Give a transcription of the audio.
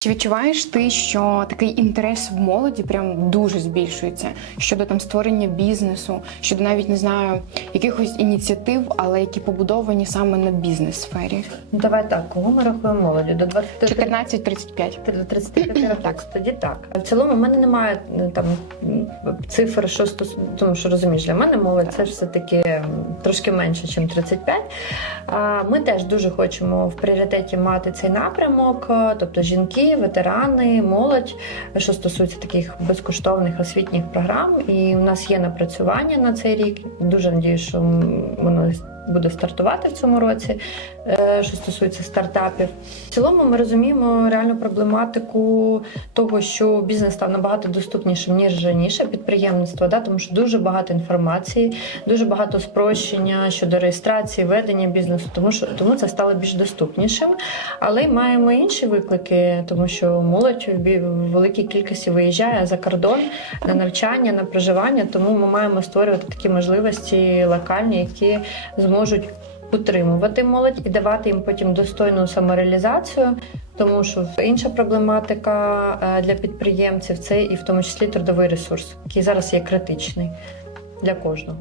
Чи відчуваєш ти, що такий інтерес в молоді прям дуже збільшується щодо там створення бізнесу, щодо навіть не знаю якихось ініціатив, але які побудовані саме на бізнес-сфері? Ну, Давай так, кого ми рахуємо молоді? До 20 14-35. До 35 років, тоді так. В цілому в мене немає е, там цифр, що стосується, тому що розумієш, для мене молодь це ж все-таки трошки менше, ніж 35. А Ми теж дуже хочемо в пріоритеті мати цей напрямок, е, тобто жінки, ветерани, молодь, що стосується таких безкоштовних освітніх програм. І у нас є напрацювання на цей рік. Дуже надію, що воно буде стартувати в цьому році е, що стосується стартапів. В цілому ми розуміємо реальну проблематику того, що бізнес став набагато доступнішим ніж раніше підприємництво, да, тому що дуже багато інформації, дуже багато спрощення щодо реєстрації, ведення бізнесу, тому що тому це стало більш доступнішим. Але й маємо інші виклики, тому що молодь в великій кількості виїжджає за кордон на навчання, на проживання. Тому ми маємо створювати такі можливості локальні, які зможуть утримувати молодь і давати їм потім достойну самореалізацію. Тому що інша проблематика е, для підприємців це і в тому числі трудовий ресурс, який зараз є критичний для кожного.